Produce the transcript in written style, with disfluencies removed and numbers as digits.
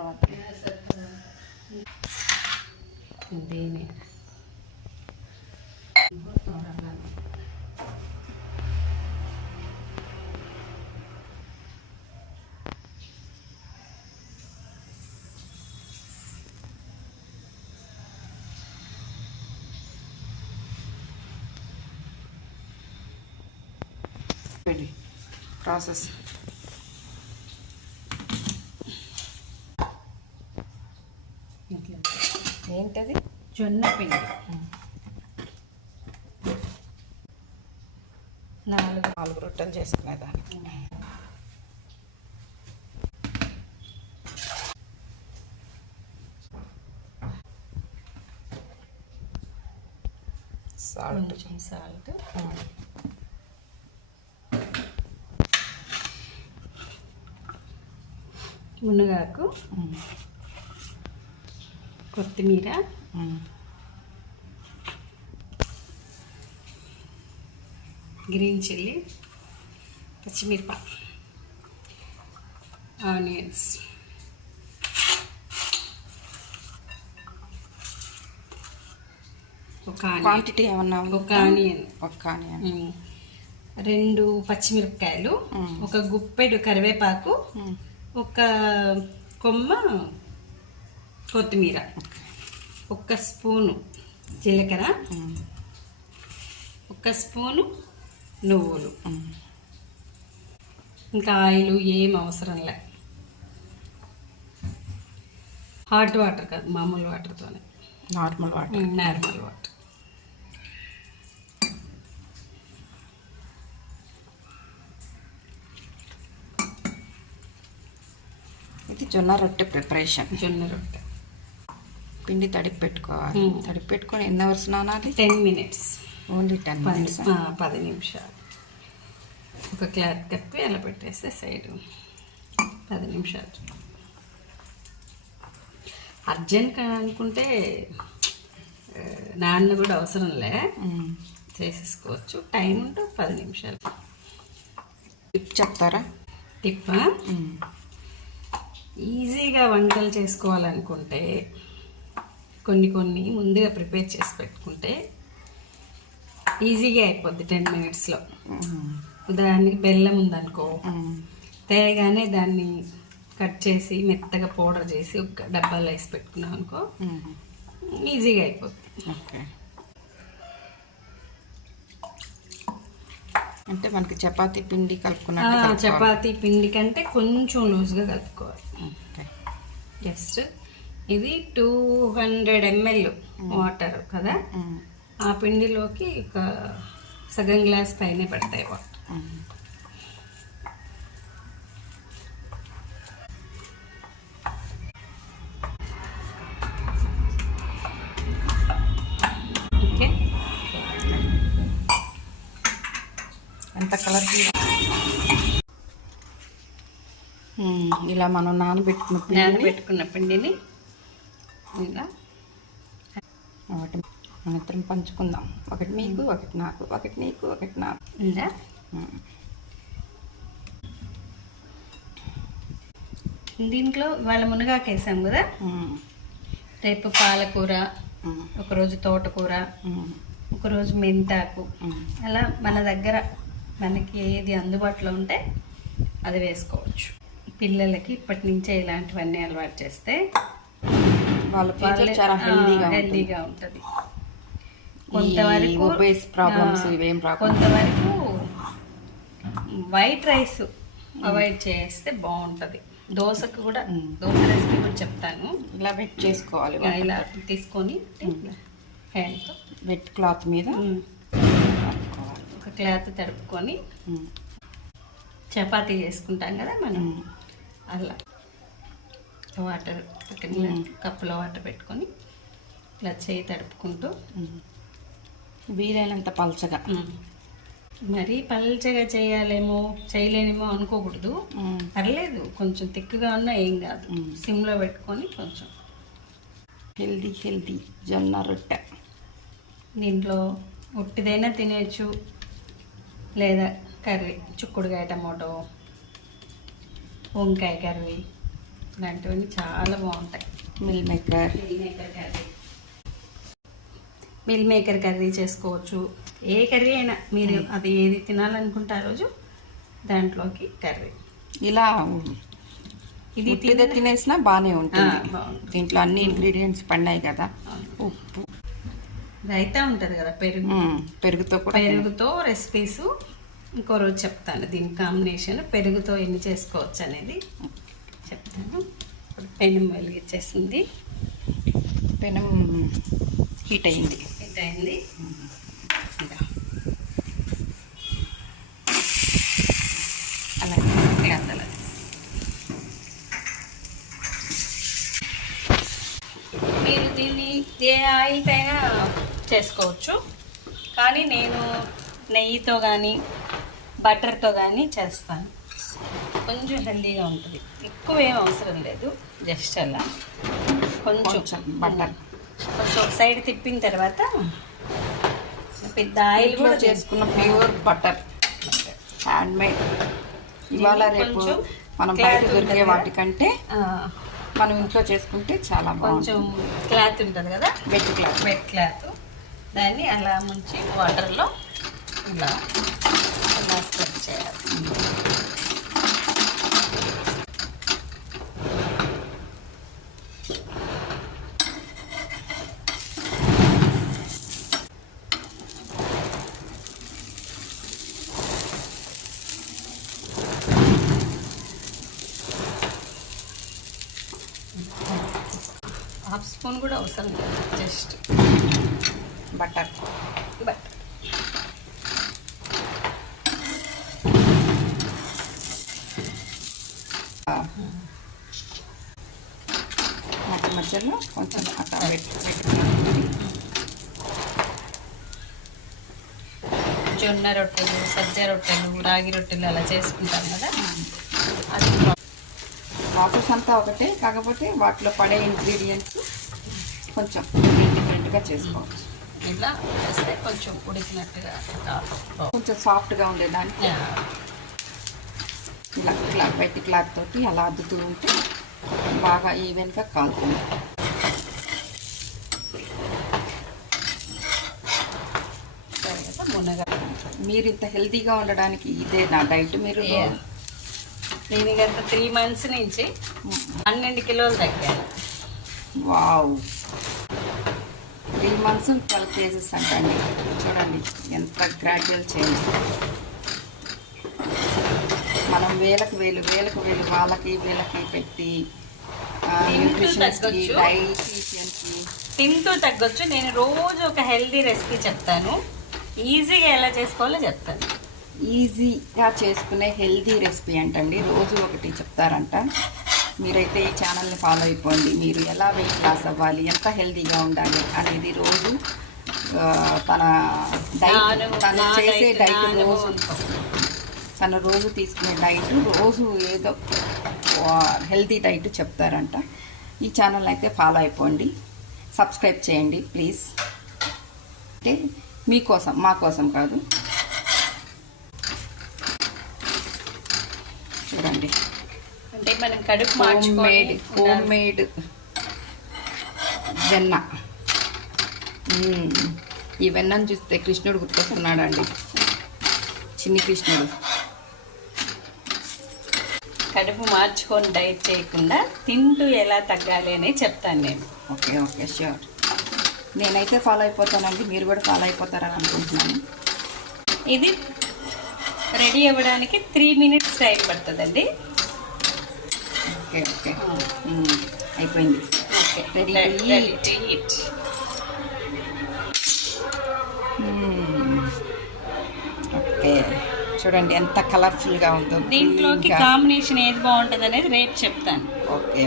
తర్వాత దీని ప్రాసెస్ ఏంటది? జొన్న పిండి 4 రొట్టెలు చేసుకునేదానికి. సాల్ట్, మునగాకు, కొత్తిమీర, గ్రీన్ చిల్లీ, పచ్చిమిరప, ఆనియన్స్, క్వాంటిటీ ఏమన్నా? ఒక ఆనియన్, 2 పచ్చిమిరపకాయలు, ఒక గుప్పెడు కరివేపాకు, ఒక కొమ్మ కొత్తిమీర, 1 స్పూను జీలకర్ర, 1 స్పూను నువ్వులు. ఇంకా ఆయిల్ ఏం అవసరం లే. హాట్ వాటర్ కాదు, మామూలు వాటర్తోనే. Normal water. ఇది జొన్న రొట్టె ప్రిపరేషన్. జొన్న రొట్టె పిండి తడిపి పెట్టుకోవాలి. తడిపి పెట్టుకొని ఎన్ని అవర్స్ నానాలి? 10 మినిట్స్. Only 10 minutes. 10 నిమిషాలు. ఒక క్లాత్ కప్పి అలా పెట్టేస్తే సైడ్ 10 నిమిషాలు. అర్జెంట్ అనుకుంటే నాన్న కూడా అవసరంలే, చేసేసుకోవచ్చు. టైం ఉంటే 10 నిమిషాలు. టిప్ చెప్తారా? టిప్ ఈజీగా వంటలు చేసుకోవాలనుకుంటే కొన్ని ముందుగా ప్రిపేర్ చేసి పెట్టుకుంటే ఈజీగా అయిపోద్ది 10 మినిట్స్లో. ఉదాహరణకి బెల్లం ఉందనుకో, తేగానే దాన్ని కట్ చేసి మెత్తగా పౌడర్ చేసి ఒక డబ్బాలో వేసి పెట్టుకున్నాం అనుకో, ఈజీగా అయిపోద్ది. ఓకే. అంటే మనకి చపాతీ పిండి కలుపుకున్నట్టు? చపాతీ పిండి కంటే కొంచెం లూజ్గా కలుపుకోవాలి. జస్ట్ ఇది 200 ml వాటర్ కదా, ఆ పిండిలోకి ఒక సగం గ్లాస్ పైన పడతాయి వాటర్. ఓకే. ఎంత కలర్ఫుల్. ఇలా మనం నానబెట్టుకున్న పిండిని ఇలా మన ఇద్దరం పంచుకుందాం. ఒకటి నీకు, ఒకటి నాకు, ఒకటి నీకు, ఒకటి నాకు. ఇలా దీంట్లో ఇవాళ మునగాకు వేసాం కదా, రేపు పాలకూర, ఒకరోజు తోటకూర, ఒకరోజు మెంతాకు, అలా మన దగ్గర మనకి ఏది అందుబాటులో ఉంటే అది వేసుకోవచ్చు. పిల్లలకి ఇప్పటి నుంచే ఇలాంటివన్నీ అలవాటు చేస్తే వాళ్ళ చాలా హెల్దీగా ఉంటుంది. కొంతవరకు వైట్ రైస్ అవాయిడ్ చేస్తే బాగుంటుంది. దోశకు కూడా, దోశ రెసిపీ కూడా చెప్తాను. ఇలా వెట్ చేసుకోవాలి. ఇలా తీసుకొని హ్యాండ్తో వెట్ క్లాత్ మీద ఒక క్లాత్ తడుపుకొని చపాతీ చేసుకుంటాం కదా మనం, అలా వాటర్ కప్పులో వాటర్ పెట్టుకొని ఇలా చేయి తడుపుకుంటూ వీలైనంత పల్చగా, మరీ పల్చగా చేయలేనేమో అనుకోకూడదు. పర్లేదు, కొంచెం తిక్కుగా ఉన్నా ఏం కాదు. సిమ్లో పెట్టుకొని కొంచెం హెల్దీ జొన్న రొట్టె. దీంట్లో ఉట్టిదైనా తినేయచ్చు, లేదా కర్రీ, చిక్కుడుకాయ, టమాటో, వంకాయ కర్రీ, ఇలాంటివన్నీ చాలా బాగుంటాయి. Meal maker. Meal maker curry చేసుకోవచ్చు. ఏ కర్రీ అయినా మీరు అది ఏది తినాలనుకుంటే ఆ రోజు దాంట్లోకి కర్రీ. ఇలా ఇది తినేసినా బాగానే ఉంటుంది. బాగుంటుంది. దీంట్లో అన్ని ఇంగ్రీడియంట్స్ పడినాయి కదా. ఉప్పు, రైతా ఉంటుంది కదా, పెరుగుతో కూడా. పెరుగుతో రెసిపీస్ ఇంకో రోజు చెప్తాను. దీని కాంబినేషన్ పెరుగుతో ఎన్ని చేసుకోవచ్చు అనేది చెప్తాను. పెనం వెలిగించేసింది. పెనం హీట్ అయింది. అలాగే అలా మీరు దీన్ని ఏ ఆయిల్కైనా చేసుకోవచ్చు, కానీ నేను నెయ్యితో కానీ బటర్తో కానీ చేస్తాను. కొంచెం హెల్దీగా ఉంటుంది. ఎక్కువ ఏం అవసరం లేదు, జస్ట్ అలా కొంచెం బటర్. కొంచెం ఒక సైడ్ తిప్పిన తర్వాత పెద్ద ఆయిల్ కూడా చేసుకున్న ప్యూర్ బటర్, హ్యాండ్ మేడ్. ఇవాళ రేపు మనం బయట దొరికే వాటికంటే మనం ఇంట్లో చేసుకుంటే చాలా కొంచెం క్లాత్ ఉంటుంది కదా, వెట్ క్లాత్, దాన్ని అలా ముంచి వాటర్లో ఇలా స్ప్రెడ్ చేయాలి. హాఫ్ స్పూన్ కూడా అవసరం లేదు, జస్ట్ బటర్. మధ్యలో కొంచెం అట్లా జొన్న రొట్టెలు, సజ్జ రొట్టెలు, రాగి రొట్టెలు అలా చేసుకుంటాం కదా, అది ప్రాసెస్ అంతా ఒకటే, కాకపోతే వాటిలో పడే ఇంగ్రీడియంట్స్ కొంచెం డిఫరెంట్గా చేసుకోవచ్చు. ఇలా చేస్తే కొంచెం ఉడికినట్టుగా, కొంచెం సాఫ్ట్గా ఉండేదానికి ఇలా వైట్ క్లాత్ తోటి అలా అద్దుతూ ఉంటే బాగా ఈవెన్గా కాలుతుంది. మునగా మీరు ఇంత హెల్తీగా ఉండడానికి ఇదే నా డైట్. మీరు నేను గత 3 months నుంచి 12 కిలోలు తగ్గాను. వావ్, 3 months 12 kgs అంటండి. చూడండి ఎంత గ్రాడ్యువల్ చేంజ్. మనం వేలకు వేలు వాళ్ళకి వీళ్ళకి పెట్టి న్యూట్రిషన్స్కి, డైటీషియన్స్కి తింటూ తగ్గొచ్చు. నేను రోజు ఒక హెల్దీ రెసిపీ చెప్తాను, ఈజీగా ఎలా చేసుకోవాలో చెప్తాను. ఈజీగా చేసుకునే హెల్దీ రెసిపీ అంటండి. రోజు ఒకటి చెప్తారంట. మీరైతే ఈ ఛానల్ని ఫాలో అయిపోండి. మీరు ఎలా వెయిట్ లాస్ అవ్వాలి, ఎంత హెల్దీగా ఉండాలి అనేది రోజు తన డైట్, తను చేసే డైట్, తను రోజు తీసుకునే డైట్, రోజు ఏదో హెల్దీ డైట్ చెప్తారంట. ఈ ఛానల్ అయితే ఫాలో అయిపోండి, సబ్స్క్రైబ్ చేయండి ప్లీజ్. అంటే మీకోసం, మా కోసం కాదు. చూడండి, అంటే మనం కడుపు హోమ్ మేడ్ వెన్న. ఈ వెన్నను చూస్తే కృష్ణుడు గుర్తొస్తున్నాడు అండి, చిన్ని కృష్ణుడు. కడుపు మార్చుకొని డైట్ చేయకుండా తింటూ ఎలా తగ్గాలి అని చెప్తాను నేను. Okay sure. నేనైతే ఫాలో అయిపోతానండి, మీరు కూడా ఫాలో అయిపోతారని అనుకుంటున్నాను. ఇది రెడీ అవ్వడానికి 3 minutes టైం పడుతుందండి. ఓకే అయిపోయింది. Ready to eat. ఓకే, చూడండి ఎంత కలర్ఫుల్గా ఉందో. దీంట్లోకి కాంబినేషన్ ఏది బాగుంటుంది అనేది రేపు చెప్తాను. ఓకే